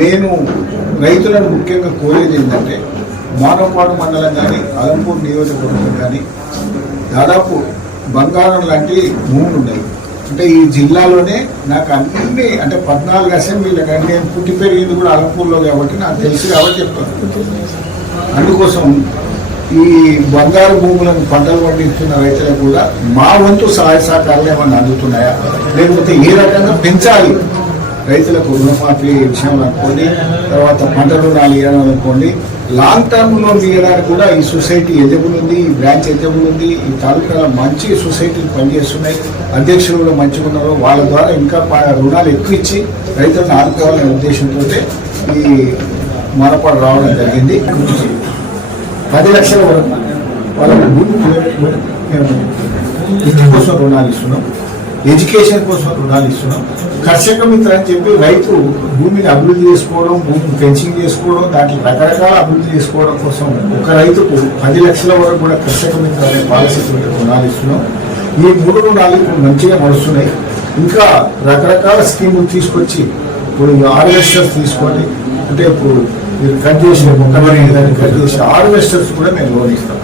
నేను రైతులను ముఖ్యంగా కోరేది ఏంటంటే మానవపాడు మండలం కానీ అలంపూర్ నియోజకవర్గం కానీ దాదాపు బంగారం లాంటి భూములు ఉన్నాయి. అంటే ఈ జిల్లాలోనే నాకు అన్ని అంటే పద్నాలుగు అసెంబ్లీలు కానీ నేను పుట్టి పెరిగింది కూడా అలంపూర్లో కాబట్టి నాకు తెలుసు కాబట్టి చెప్తాను. అందుకోసం ఈ బంగారు భూములను పంటలు పండిస్తున్న రైతులకు కూడా మా వంతు సహాయ సహకారాలు ఏమన్నా అందుతున్నాయా? లేకపోతే ఏ రకంగా పెంచాలి? రైతులకు రుణమాఫీ విషయం అనుకోండి తర్వాత పంట రుణాలు ఇవ్వడం అనుకోండి లాంగ్ టర్మ్ లోన్ ఇవ్వడానికి కూడా ఈ సొసైటీ ఎలిజిబుల్ ఉంది ఈ బ్రాంచ్ ఎలిజిబుల్ ఉంది ఈ తాలూకాల మంచి సొసైటీలు పనిచేస్తున్నాయి. అధ్యక్షులు కూడా మంచిగా ఉన్నారు. వాళ్ళ ద్వారా ఇంకా రుణాలు ఎక్కువ ఇచ్చి రైతులను ఆదుకోవాలనే ఉద్దేశంతో ఈ మనపాడు రావడం జరిగింది. పది లక్షల వరకు వాళ్ళకి భూమి మేము ఇంటి కోసం రుణాలు ఇస్తున్నాం. ఎడ్యుకేషన్ కోసం రుణాలు ఇస్తున్నాం. కర్షక మిత్ర అని చెప్పి రైతు భూమిని అభివృద్ధి చేసుకోవడం భూమిని ఫెన్సింగ్ చేసుకోవడం దాంట్లో రకరకాల అభివృద్ధి చేసుకోవడం కోసం ఒక రైతుకు పది లక్షల వరకు కూడా కర్షక మిత్ర అనే పాలసీ రుణాలు ఇస్తున్నాం. ఈ మూడు రుణాలు ఇప్పుడు మంచిగా నడుస్తున్నాయి. ఇంకా రకరకాల స్కీములు తీసుకొచ్చి ఇప్పుడు హార్వెస్టర్స్ తీసుకోండి. అంటే ఇప్పుడు మీరు కట్ చేసిన మొక్కలని కట్ చేసి హార్వెస్టర్స్ కూడా మేము లోన్ ఇస్తాం.